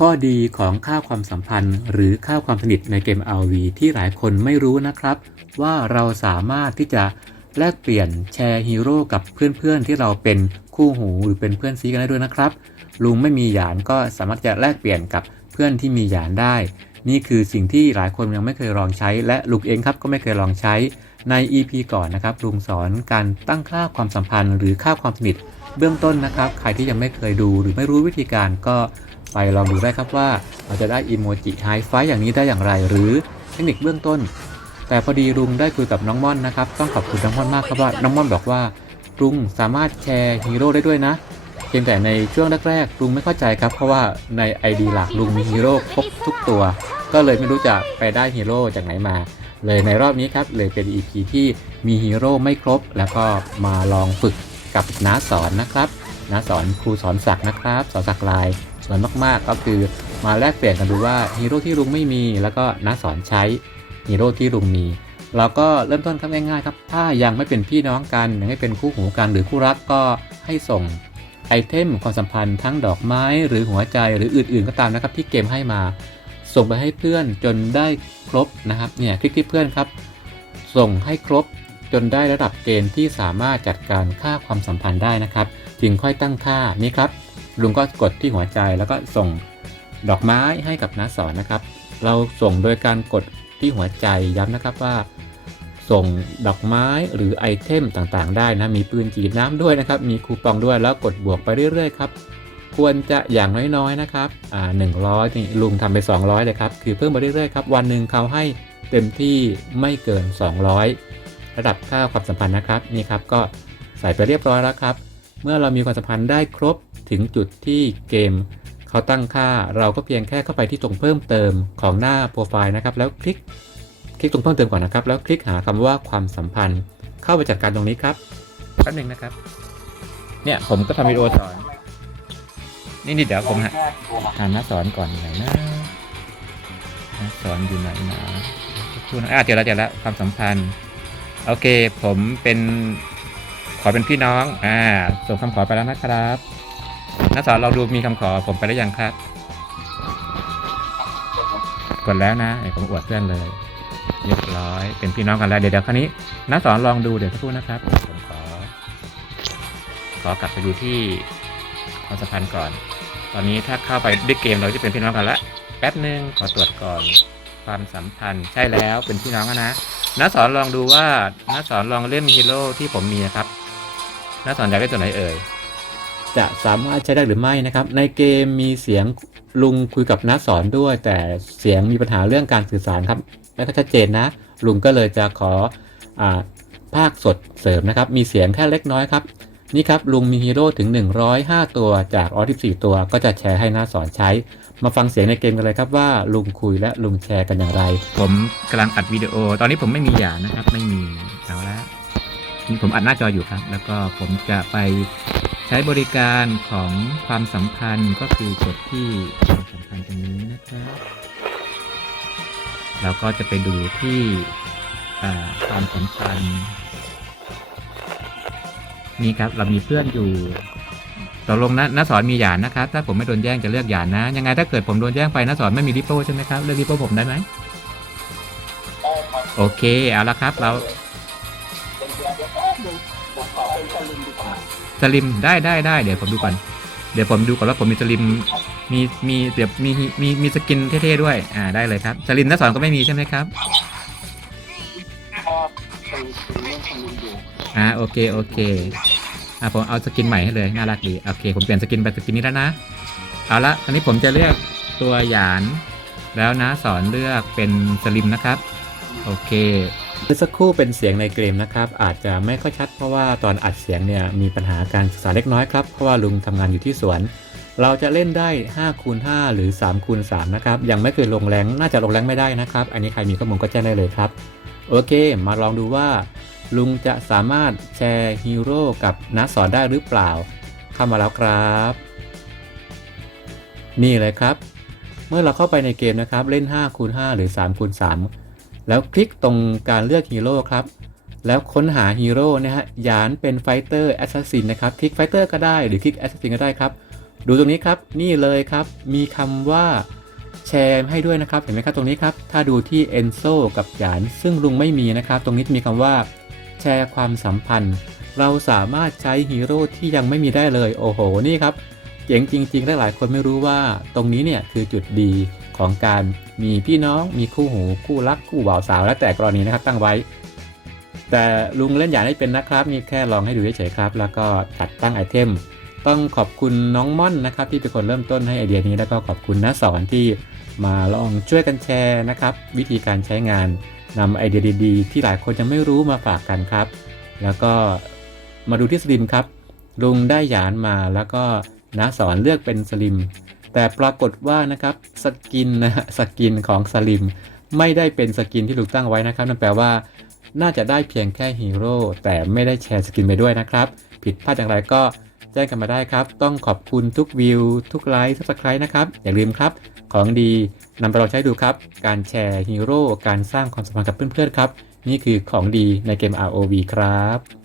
ข้อดีของค่าความสัมพันธ์ หรือค่าความสนิทในเกม RV ที่หลายคนไม่รู้นะครับ ว่าเราสามารถที่จะแลกเปลี่ยนแชร์ฮีโร่กับเพื่อนๆ ที่เราเป็นคู่หูหรือเป็นเพื่อนซีกันได้ด้วยนะครับ ลุงไม่มีหยานก็สามารถจะแลกเปลี่ยนกับเพื่อนที่มีหยานได้ นี่คือสิ่งที่หลายคนยังไม่เคยลองใช้ และลุงเองครับก็ไม่เคยลองใช้ใน EP ก่อนนะครับลุงสอนการตั้งค่าความสัมพันธ์ หรือค่าความสนิทเบื้องต้นนะครับ ใครที่ยังไม่เคยดูหรือไม่รู้วิธีการก็ ไปลองดูได้ครับว่าเราจะได้อีโมจิไฮไฟอย่างนี้ได้อย่างไร หรือเทคนิคเบื้องต้น แต่พอดีลุงได้คุยกับน้องม่อนนะครับ ต้องขอบคุณน้องม่อนมากครับว่าน้องม่อนบอกว่าลุงสามารถแชร์ฮีโร่ได้ด้วยนะเพียงแต่ในช่วงแรกๆลุงไม่เข้าใจครับ เพราะว่าใน ID หลักลุงมีฮีโร่ครบทุกตัว ก็เลยไม่รู้จะไปได้ฮีโร่จากไหนมา เลยในรอบนี้ครับเลยเป็น EP ที่มีฮีโร่ไม่ครบ แล้วก็มาลองฝึกกับน้าสอนนะครับน้าสอนครูสอนศักด์นะครับสอนศักด์ลาย สนมากๆ ก็คือมาแลกเปลี่ยนกันดูว่าฮีโร่ที่ลุงไม่มี แล้วก็น้าสอนใช้ฮีโร่ที่ลุงมีเราก็เริ่มต้นครับง่ายๆครับ ถ้ายังไม่เป็นพี่น้องกันยังไม่เป็นคู่หูกันหรือคู่รักก็ให้ส่งไอเทมความสัมพันธ์ทั้งดอกไม้หรือหัวใจหรืออื่นๆก็ตามนะครับที่เกมให้มา ส่งไปให้เพื่อนจนได้ครบนะครับเนี่ยคลิกที่เพื่อนครับ ส่งให้ครบจนได้ระดับเกณฑ์ที่สามารถจัดการค่าความสัมพันธ์ได้นะครับ จึงค่อยตั้งค่านี่ครับ ลุงก็กดที่หัวใจแล้วก็ส่งดอกไม้ให้กับน้าสอนนะครับ เราส่งโดยการกดที่หัวใจย้ำนะครับว่า ส่งดอกไม้หรือไอเทมต่างๆ ได้นะ มีปืนจีดน้ำด้วยนะครับ มีคูปองด้วยแล้วกดบวกไปเรื่อยๆครับ ควรจะอย่างน้อยๆนะครับ อ่าหนึ่งร้อยนี่ลุงทำไป 200 เลยครับ คือเพิ่มมาเรื่อยๆครับ วันหนึ่งเขาให้เต็มที่ไม่เกิน 200 ระดับค่าความสัมพันธ์นะครับ นี่ครับก็ใส่ไปเรียบร้อยแล้วครับ เมื่อเรามีความสัมพันธ์ได้ครบ ถึงจุดที่เกมเขาตั้งค่าเราก็เพียงแค่เข้าไปที่ตรงเพิ่มเติมของหน้าโปรไฟล์นะครับ แล้วคลิก คลิกตรงเพิ่มเติมก่อนนะครับ แล้วคลิกหาคำว่าความสัมพันธ์ เข้าไปจัดการตรงนี้ครับแป๊บหนึงนะครับ เนี่ยผมก็ทำวิดีโอสอน นี่นี่เดี๋ยวผมหาหาหน้าสอนก่อนอยู่ไหนนะหน้าสอนอยู่ไหนนะสักครู่ะอะเจอแล้วเจอแล้วความสัมพันธ์โอเค ผมเป็นขอเป็นพี่น้อง อ่า ส่งคำขอไปแล้วนะครับ น้าสอนเราดูมีคำขอผมไปได้ยังครับ กดแล้วนะเดี๋ยวผมอวดเพื่อนเลยเรียบร้อย เป็นพี่น้องกันแล้วเดี๋ยวเดี๋ยวคราวนี้น้าสอนลองดูเดี๋ยวสักครู่นะครับ ผมขอ ขอกลับไปดูที่ความสัมพันธ์ก่อน ตอนนี้ถ้าเข้าไปด้วยเกมเราจะเป็นพี่น้องกันละแป๊บหนึ่งขอตรวจก่อนความสัมพันธ์ใช่แล้วเป็นพี่น้องนะน้าสอนลองดูว่าน้าสอนลองเล่นฮีโร่ที่ผมมีนะครับน้าสอนอยากได้ตัวไหนเอ่ย จะสามารถใช้ได้หรือไม่นะครับ ในเกมมีเสียงลุงคุยกับน้าสอนด้วย แต่เสียงมีปัญหาเรื่องการสื่อสารครับไม่ค่อยชัดเจนนะ ลุงก็เลยจะขออาภาคสดเสริมนะครับ มีเสียงแค่เล็กน้อยครับ นี่ครับลุงมีฮีโร่ถึง 105 ตัวจาก114 ตัวก็จะแชร์ให้น้าสอนใช้ มาฟังเสียงในเกมกันเลยครับว่าลุงคุยและลุงแชร์กันอย่างไร ผมกำลังอัดวิดีโอ ตอนนี้ผมไม่มีหยานะครับ ไม่มีเอาละนี่ผมอัดหน้าจออยู่ครับ แล้วก็ผมจะไป ช้บริการของความสัมพันธ์ก็คือกดที่ความสัมพันธ์ตรงนี้นะครับแล้วก็จะไปดูที่อ่าความสัมพันธ์นี่ครับเรามีเพื่อนอยู่ตกลงนะน้าสอนมีหยานนะครับ ถ้าผมไม่โดนแย่งจะเลือกหยานนะ ยังไงถ้าเกิดผมโดนแย่งไปน้าสอนไม่มีริปโป้ใช่ไหมครับเลือกริปโป้ผมได้ไหมโอเคเอาละครับเรา สลิมได้ได้ได้เดี๋ยวผมดูก่อนเดี๋ยวผมดูก่อนว่าผมมีสลิมมีมีเดี๋ยวมีมีมีสกินเท่ๆด้วยอ่าได้เลยครับสลิมน้าสอนก็ไม่มีใช่ไหมครับอ่าโอเคโอเคอ่าผมเอาสกินใหม่ให้เลยน่ารักดีโอเค ผมเปลี่ยนสกินไปสกินนี้แล้วนะเอาละตอนนี้ผมจะเลือกตัวหยาน แล้วนะสอนเลือกเป็นสลิมนะครับ โอเค เมื่อสักครู่เป็นเสียงในเกมนะครับ อาจจะไม่ค่อยชัดเพราะว่าตอนอัดเสียงเนี่ยมีปัญหาการสื่อสารเล็กน้อยครับ เพราะว่าลุงทำงานอยู่ที่สวน เราจะเล่นได้5คูณ5หรือ3คูณ3นะครับ ยังไม่เคยลงแรงน่าจะลงแรงไม่ได้นะครับ อันนี้ใครมีข้อมูลก็แจ้งได้เลยครับ โอเค มาลองดูว่า ลุงจะสามารถแชร์ฮีโร่กับนักสอนได้หรือเปล่า เข้ามาแล้วครับ นี่เลยครับ เมื่อเราเข้าไปในเกมนะครับ เล่น5คูณ5หรือ3คูณ3 แล้วคลิกตรงการเลือกฮีโร่ครับ แล้วค้นหาฮีโร่นะฮะยานเป็นไฟเตอร์แอสซัสซินนะครับ คลิกไฟเตอร์ก็ได้หรือคลิกแอสซัสซินก็ได้ครับ ดูตรงนี้ครับ นี่เลยครับ มีคำว่าแชร์ให้ด้วยนะครับ เห็นไหมครับตรงนี้ครับ ถ้าดูที่ Enzo กับหยาน ซึ่งลุงไม่มีนะครับ ตรงนี้จะมีคำว่า แชร์ความสัมพันธ์ เราสามารถใช้ฮีโร่ที่ยังไม่มีได้เลย โอ้โห นี่ครับ เจ๋งจริงๆและหลายคนไม่รู้ว่า ตรงนี้เนี่ยคือจุดดี ของการมีพี่น้องมีคู่หูคู่รักคู่บ่าวสาวแล้วแต่กรณีนะครับตั้งไว้ แต่ลุงเล่นอย่างให้เป็นนะครับนี่แค่ลองให้ดูเฉยๆครับ แล้วก็จัดตั้งไอเทม ต้องขอบคุณน้องม่อนนะครับที่เป็นคนเริ่มต้นให้ไอเดียนี้แล้วก็ขอบคุณน้าสอนที่มาลองช่วยกันแชร์นะครับ วิธีการใช้งานนำไอเดียดี ๆ ที่หลายคนยังไม่รู้มาฝากกันครับ แล้วก็มาดูที่สลิมครับ ลุงได้หยานมาแล้วก็น้าสอนเลือกเป็นสลิม แต่ปรากฏว่านะครับสกินนะฮะสกินของสลิมไม่ได้เป็นสกินที่ลุงตั้งไว้นะครับ นั่นแปลว่า น่าจะได้เพียงแค่ฮีโร่แต่ไม่ได้แชร์สกินไปด้วยนะครับ ผิดพลาดอย่างไรก็แจ้งกันมาได้ครับ ต้องขอบคุณทุกวิว ทุกไลค์ทุกสไครต์นะครับ อย่าลืมครับ ของดีนำไปลองใช้ดูครับ การแชร์ฮีโร่การสร้างความสัมพันธ์กับเพื่อนๆครับ นี่คือของดีในเกม ROV ครับ